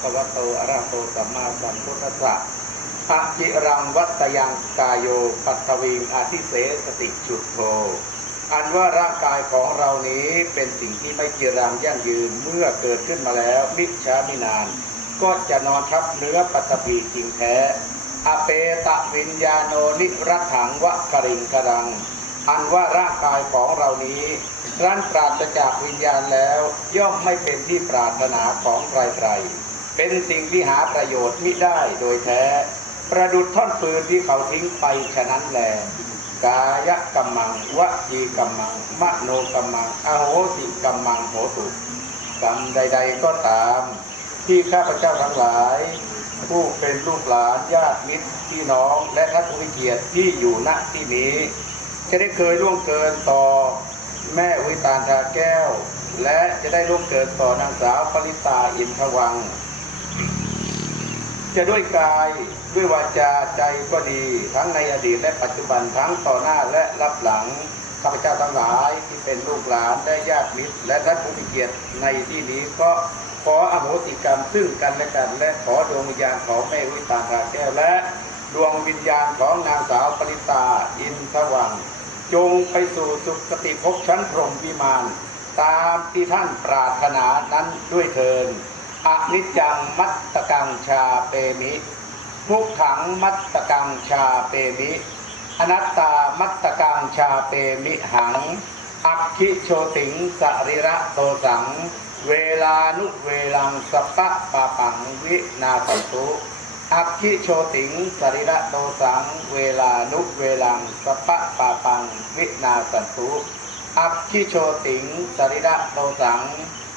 คะวะโตอะระหะโตสัมมาสัมพุทธัสสะอะจิรังวัตยังกายโยปัตตวิงอาทิเสสติจุดโทอันว่าร่างกายของเรานี้เป็นสิ่งที่ไม่จีรังยั่งยืนเมื่อเกิดขึ้นมาแล้วมิช้ามินาน ก็จะนอนทับเนื้อปัตตภีจริงแท้ อเปตะวิญญาโนนิรัตถังวะกริงกรัง อันว่าร่างกายของเรานี้รั้นปราศจากวิญญาณแล้วย่อมไม่เป็นที่ปรารถนาของใครๆ เป็นสิ่งที่หาประโยชน์มิได้โดยแท้ ประดุดท่อนปืนที่เขาทิ้งไปฉะนั้นแลกายกรรมังวจีกรรมัง มโนกรรมังอโหสิกรรมังโหตุกรรมใด ๆ ก็ตาม ที่ข้าพเจ้าทั้งหลาย ผู้เป็นลูกหลานญาติมิตรพี่น้องและท่านผู้มีเกียรติที่อยู่ณที่นี้ จะได้เคยล่วงเกินต่อแม่วิตาลทาแก้ว และจะได้ล่วงเกินต่อนางสาวปริตาอินทวัง จะด้วยกายด้วยวาจาใจก็ดี ทั้งในอดีตและปัจจุบันทั้งต่อหน้าและรับหลังข้าพเจ้าทั้งหลายที่เป็นลูกหลานและญาติมิตร และท่านผู้มีเกียรติในที่นี้ก็ขออโหสิกรรมซึ่งกันและกัน และขอดวงวิญญาณของแม่วิตาทาแก้วและดวงวิญญาณของนางสาวปริตาอินทวังจงไปสู่สุคติภพชั้นพรหมวิมาน ตามที่ท่านปรารถนานั้นด้วยเทิน อนิจจังมัตตกังชาเปมิทุกขังมัตตกังชาเปมิ อนัตตามัตตกังชาเปมิหัง อักขิโชติงสริระโตสัง เวลานุเวลังสปะปะปังวินาสตุอักขิโชติงสริระโตสัง เวลานุเวลังสปะปะปังวินาสตุอักขิโชติงสริระโตสัง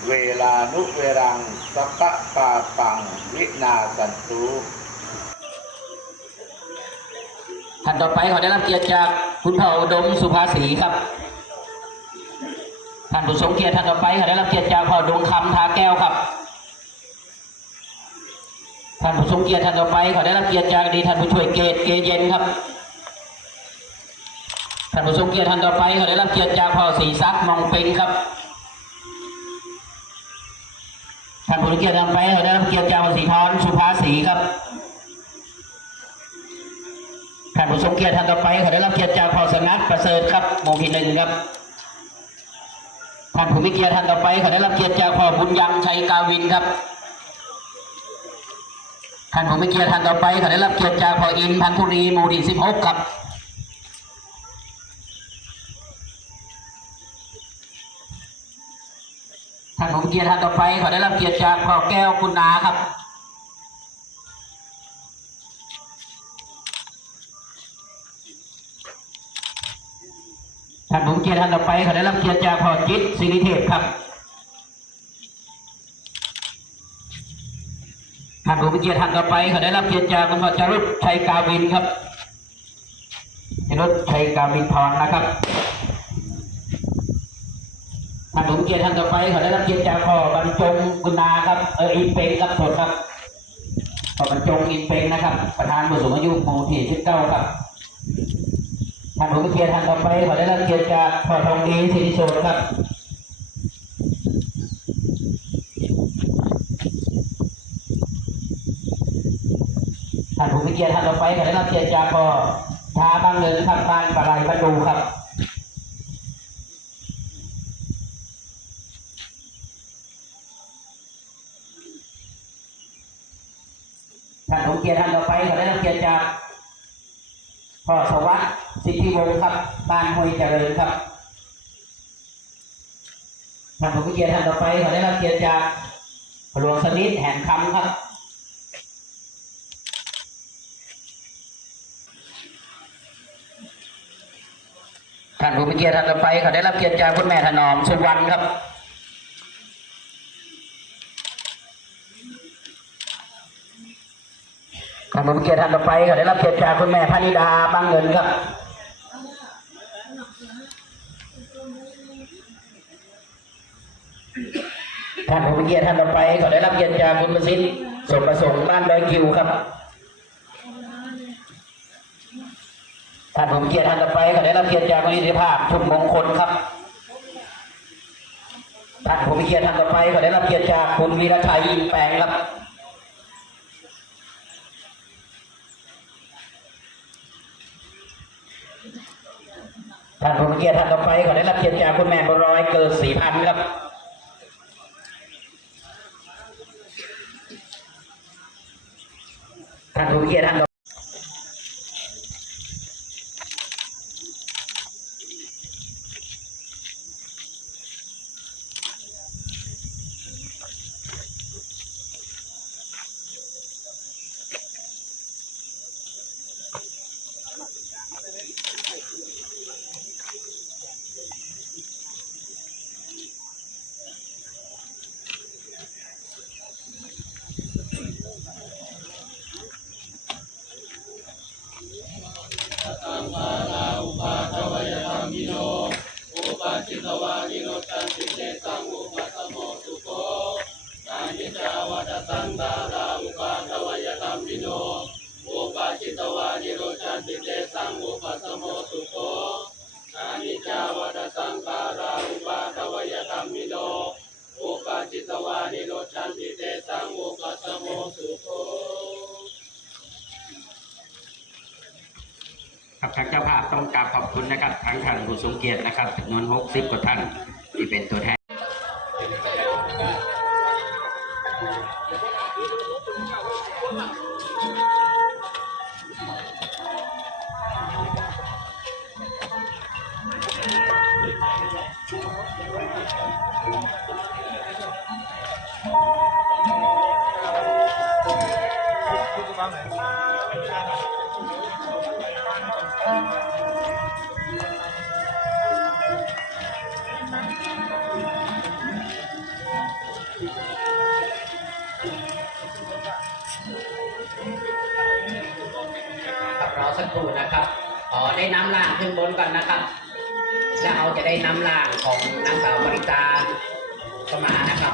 เวลานุเวลังสปะปะปัง วินาสันตุท่านต่อไปขอได้รับเกียรติจากคุณพ่อดมสุภาษีครับ ท่านผู้ทรงเกียรติท่านต่อไปขอได้รับเกียรติจากพ่อดวงคำทาแก้วครับ ท่านผู้ทรงเกียรติท่านต่อไปขอได้รับเกียรติจากดีท่านผู้ช่วยเกตเกเย็นครับ ท่านผู้ทรงเกียรติท่านต่อไปขอได้รับเกียรติจากพ่อศรีซักมองเป็งครับ ท่านผู้เกียรติท่านต่อไปขอได้รับเกียรติจากพ่อศรีธรสุภาษีครับท่านผู้ทรงเกียรติท่านต่อไปขอได้รับเกียรติจากพอสงัดประเสริฐครับหมู่ที่หนึ่งครับท่านผู้มีเกียรติท่านต่อไปขอได้รับเกียรติจากพอบุญยังชัยกาวินครับท่านผู้มีเกียรติท่านต่อไปขอได้รับเกียรติจากพออินพันธุรีหมู่ที่สิบหกครับ ท่านผมเกียรติท่านต่อไปขอได้รับเกียรติจากพ่อแก้วปุณนาครับท่านผมเกียรติท่านต่อไปขอได้รับเกียรติจากพ่อจิตสิริเทพครับท่านผมเกียรติท่านต่อไปขอได้รับเกียรติจากคุณพ่อจารุชชัยกาวินครับจารุชชัยกาวินพรนะครับ ท่านผมเกียรติท่านต่อไปขอได้รับเกียรติจากพ่อบรรจงกุณาครับเอออินเป็งครับสดครับพ่อบรรจงอินเป็งนะครับ ประธานผู้สูงอายุหมู่ที่สิบเก้าครับท่านผมเกียรติท่านต่อไปขอได้รับเกียรติจากพ่อทองดีสิริโชนครับท่านผู้มีเกียรติท่านต่อไปขอได้รับเกียรติจากพ่อชาบางเงินครับบ้านปลายประตูครับ ท่านผู้มีเกียรติท่านต่อไปขอได้รับเกียรติจากพ่อสวัสดิ์สิทธิวงศ์ครับ บ้านห้วยเจริญครับท่านผู้มีเกียรติท่านต่อไปขอได้รับเกียรติจากหลวงสนิทแห่งคำครับท่านผู้มีเกียรติท่านต่อไปเขอได้รับเกียรติจากคุณแม่ถนอมสุวรรณครับ ท่านมเกียรติท่านต่อไปขอได้รับเกียรติจากคุณแม่พานิดาบางเงินครับท่านผู้มีเกียรติท่านต่อไปขอได้รับเกียรติจากคุณประสิทธิ์สมประสงค์บ้านดอยกิวครับท่านผู้มีเกียรติท่านต่อไปขอได้รับเกียรติจากคุณอิทธิภาพชุมมงคลครับท่านผู้มีเกียรติท่านต่อไปขอได้รับเกียรติจากคุณวีรชัยอินแปลงครับ ท่านผู้มีเกียรติท่านต่อไปขอได้รับเกียรติจากคุณแม่บุร้อยเกิดสี่พันครับท่านผู้มีเกียรติท่าน ต่อครับทางเจ้าภาพต้องกราบขอบคุณนะครับทางท่านผู้ทรงเกียรตินะครับจำนวน 60 กว่าท่าน ที่เป็นตัวแทน นะครับ ขอได้น้ำล่างขึ้นบนก่อนนะครับ แล้วเราจะได้น้ำล่างของนางสาวบริตาเข้ามานะครับ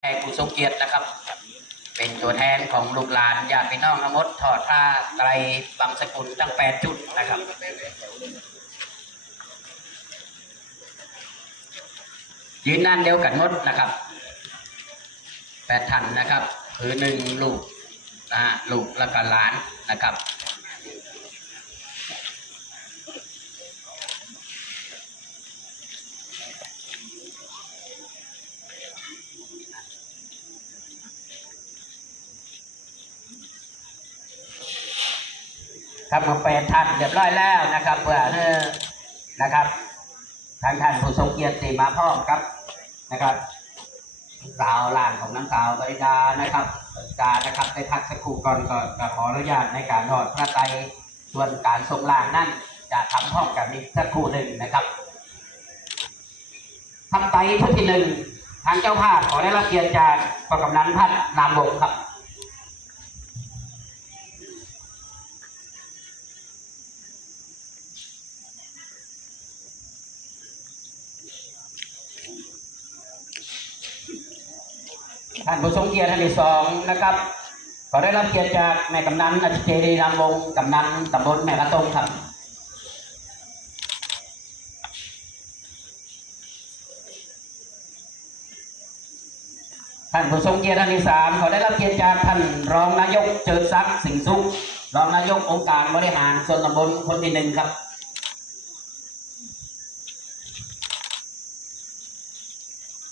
แขกผู้ทรงเกียรตินะครับ เป็นตัวแทนของ ลูกหลานญาติพี่น้องทั้งหมดถอดผ้าไตรบางสกุลทั้งแปดจุดนะครับยืนนั่นเดียวกันหมดนะครับแปดท่านนะครับ คือหนึ่งลูกนะฮะลูกแล้วก็หลานนะครับ ครับมาแปดท่านเรียบร้อยแล้วนะครับ เพื่อเออนะครับทางท่านผู้ทรงเกียรติมาพร้อมครับนะครับสาวหลานของนางสาวบริดานะครับจานะครับได้พักสักครู่ก่อนก็ขออนุญาตในการทอดพระไตรส่วนการทรงลางนั่นจะทำพร้อมกันอีกสักครู่หนึ่งนะครับทำไตรชุดที่หนึ่งทางเจ้าภาพขอได้รับเกียรติจากกองกำนันพัฒนามวงครับ ท่านผู้ทรงเกียรติท่านที่สองนะครับขอได้รับเกียรติจากแม่กำนันอาทิเจรีรามวงกำนันตำบลแม่กระตงครับท่านผู้ทรงเกียรติท่านที่สามขอได้รับเกียรติจากท่านรองนายกเจิดศักดิ์สิงห์สุข รองนายกองค์การบริหารส่วนตำบลคนที่หนึ่งครับ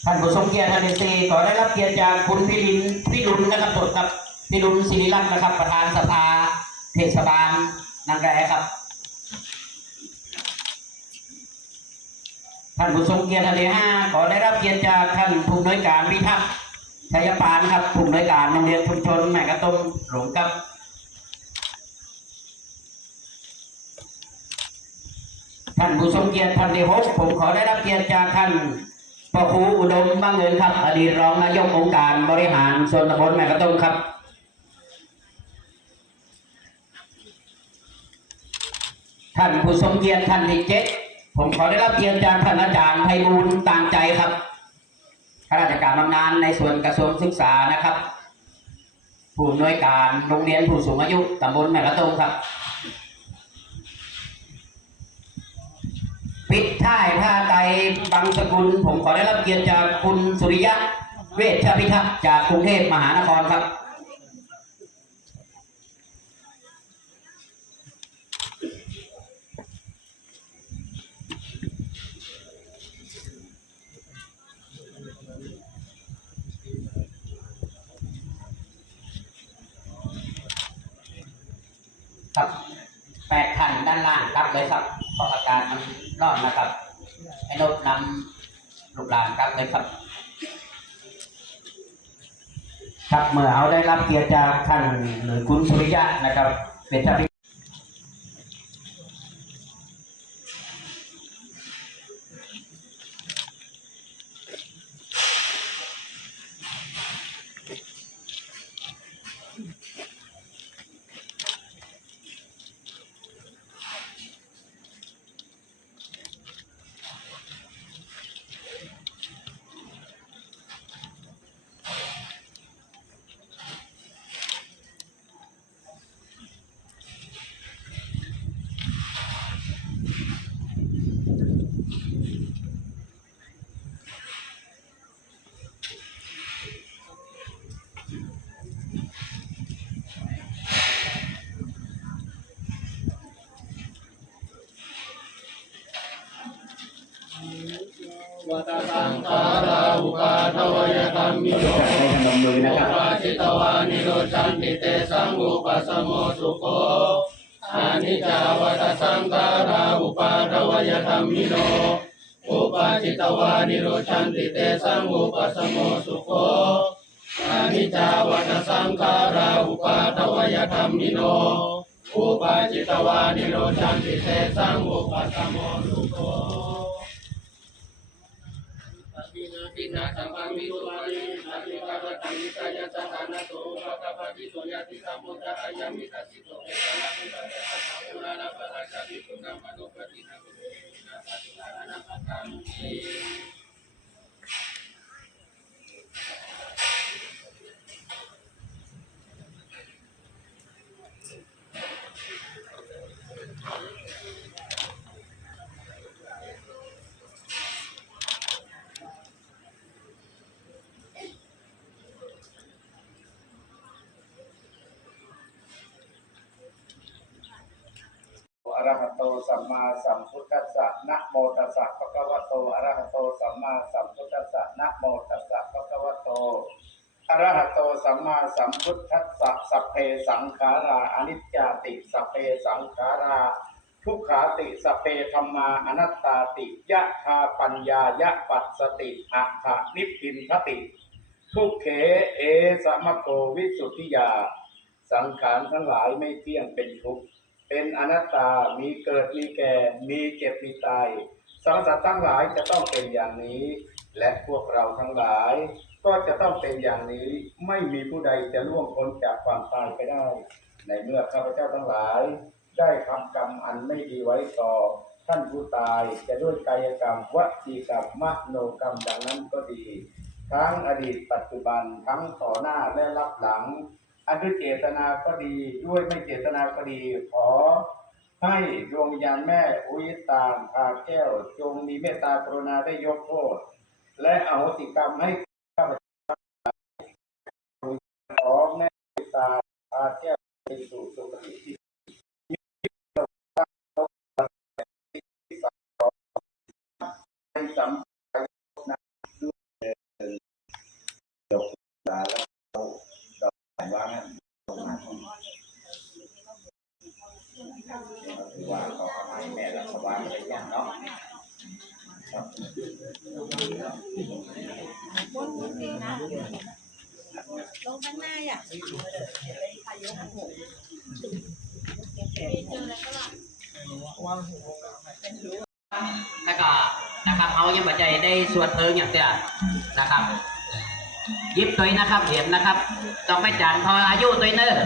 ท่านผู้ทรงเกียรติท่านที่สี่ขอได้รับเกียรติจากคุณพิรินพิรุณนะครับตดครับพิรุณศิริรัตน์นะครับ ประธานสภาเทศบาลนางแกครับ ท่านผู้ทรงเกียรติท่านที่ห้าขอได้รับเกียรติจากท่านผู้อำนวยการพิทักษ์ชัยปานครับผู้อำนวยการโรงเรียนชุมชนแม่กระตุ้มหลงกับท่านผู้ทรงเกียรติท่านที่หกผมขอได้รับเกียรติจากท่าน พระครูอุดมบังเงินครับ อดีตรองนายกองค์การบริหารส่วนตำบลแม่กระตุ้มครับท่านผู้ทรงเกียรติท่านที่เจ็ดผมขอได้รับเกียรติจากท่านอาจารย์ไพบูลต่างใจครับข้าราชการบำนาญในส่วนกระทรวงศึกษานะครับ ผู้อำนวยการโรงเรียนผู้สูงอายุตำบลแม่กระตุ้มครับ ปิดท้ายท่าไตบางสกุล ผมขอได้รับเกียรติจากคุณสุริยะ เวชพิทักษ์จากกรุงเทพมหานครครับครับแปดขันด้านล่างครับเลยครับเพระอาการมั นร้อนนะครับ ให้นกนำลูกหลานครับเลยครับ ครับเมื่อเอาได้รับเกียรติจากท่านหรือคุณสุริยะนะครับ เป็นท่าพิ สังขาราอุปาทวยธรรมิโยในขนมมือนะครับปาจิตวานิโรชันติเตสังอุปสมโมสุโคอานิจจาวัตสังขาราอุปาทวยธรรมิโนอุปาจิตวานิโรชันติเตสังอุปสมโมสุโคอานิจจาวัตสังขาราอุปาทวยธรรมิโนอุปาจิตวานิโรชันติเตสังอุปสมโมสุโค ปิ นาปินาสัมปังมิตุมานินาปิกาตตังมิกายะสหานะโตภะคะปะติโสยะติสัมพุทธะยามิตัสสิโตเอตนะปิตะเตสะปุรานะปะราชาติปุณะมะโนปะตินะปุเรนะปะตินะนะปะตังติ ระหะโตสัมมาสัมพุทธัสสะนะโมตัสสะภะคะวะโตอะระหะโตสัมมาสัมพุทธัสสะนะโมตัสสะภะคะวะโตอะระหะโตสัมมาสัมพุทธัสสะสัพเพสังขาราอนิจจาติสัพเพสังขาราทุกขาติสพเพธรรมาอนัตตาติยะธาปัญญายะปัสสติอะถะนิพพินทติ ทุกเขเอสมโกวิสุทธิยา สังขารทั้งหลายไม่เที่ยงเป็นทุกข์ เป็นอนัตตา มีเกิด มีแก่ มีเจ็บ มีตาย สังสัตว์ทั้งหลายจะต้องเป็นอย่างนี้ และพวกเราทั้งหลาย ก็จะต้องเป็นอย่างนี้ ไม่มีผู้ใดจะล่วงพ้นจากความตายไปได้ ในเมื่อข้าพเจ้าทั้งหลาย ได้ทำกรรมอันไม่ดีไว้ต่อท่านผู้ตายจะด้วยกายกรรมวจีกรรมมโนกรรมดังนั้นก็ดี ทั้งอดีตปัจจุบันทั้งต่อหน้าและรับหลัง อันด้วยเจตนาก็ดีด้วยไม่เจตนาก็ดีขอให้ดวงวิญญาณแม่อุยตานพาแก้ว จงมีเมตตากรุณาได้ยกโทษ และอโหสิกรรมให้ข้าพเจ้าขอแม่อุยตานพาแก้วไปสู่สุคติที่ให้สัมภาษณ์นะด้วยเถิดยกตาแล้วเราเราวางนะตรงนั้นถือว่าเขาให้แม่รัฐบาลอะไรอย่างเนาะ ลงข้างหน้าอะแล้วก็นะครับเอายังปัจจัยได้ส่วนเติงอย่างเดียวนะครับยิบตัวนี้นะครับเห็นนะครับต้องไม่จานพออายุตัวเนอร์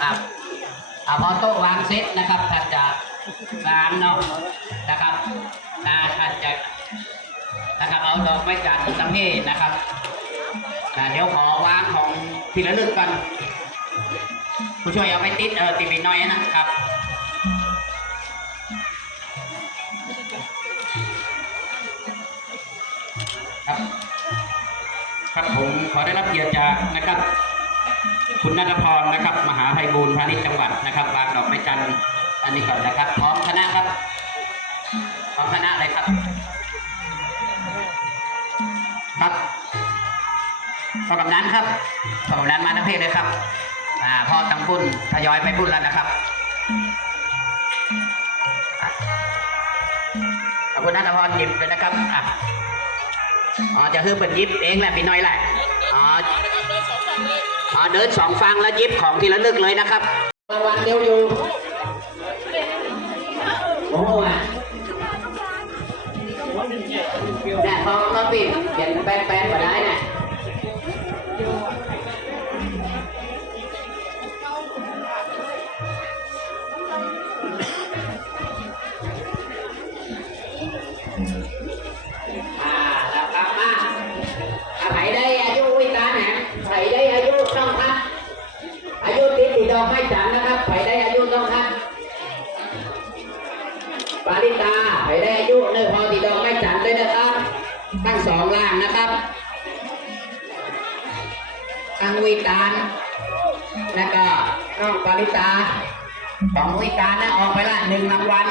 ครับพอโต๊ะวางเซ็ตนะครับท่านจะวางเนาะนะครับนาท่านจะ นะครับเอาดอกไม้จันทร์สังเกตนะครับอ่าเดี๋ยวขอวางของที่ระลึกกันผู้ช่วยเอาไปติดเออติดไปหน่อยนะครับครับ ครับผมขอได้รับเกียรติจากนะครับ คุณนัทพรนะครับ มหาไพบูลพาณิชย์จังหวัดนะครับวางดอกไม้จันทร์อันนี้ก่อนนะครับ พร้อมคณะครับ พร้อมคณะเลยครับ พ่อกำนันครับพ่อกำนันมาทั้งเพศเลยครับอ่าพ่อตังบุญทยอยไปบุญแล้วนะครับขอบคุณนัทพรหยิบเลยนะครับอะอ๋อจะคือเป็นยิบเองแหละพี่น้อยแหละอ๋ออ๋อเดินสองฟังแล้วยิบของที่ระลึกเลยนะครับรางวัลเดียวอยู่โอ้โหอะเนี่ยพอก็ปิดเขียนแป้นๆมาได้นี่ย น้องปาริตาของวิตานนะออกไปละหนึ่งรางวัล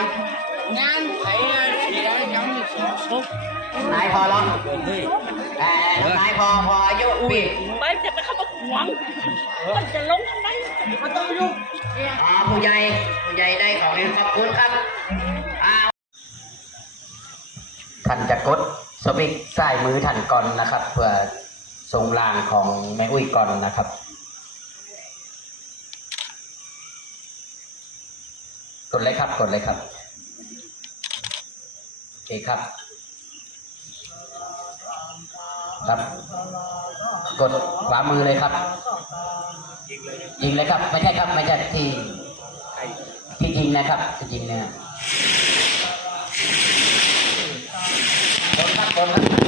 งานไผ่ที่ได้ยังมีสองครบนายพอร้องเอ่อนายพอพออายุปีไม่จะไปเข้ามาขวางมันจะลงทางไหนมันต้องยุ่งอ๋อผู้ใหญ่ผู้ใหญ่ได้ของเองขอบคุณครับอ้าวท่านจะกดสวิตช์ใต้มือท่านก่อนนะครับ เพื่อทรงรางของแม่อุ้ยก่อนนะครับ กดเลยครับ กดเลยครับโอเคครับ ครับ กดขวามือเลยครับยิงเลยครับ ไม่ใช่ครับ ไม่ใช่ที่ที่ยิงนะครับที่ยิงเนี่ยกดครับกดครับ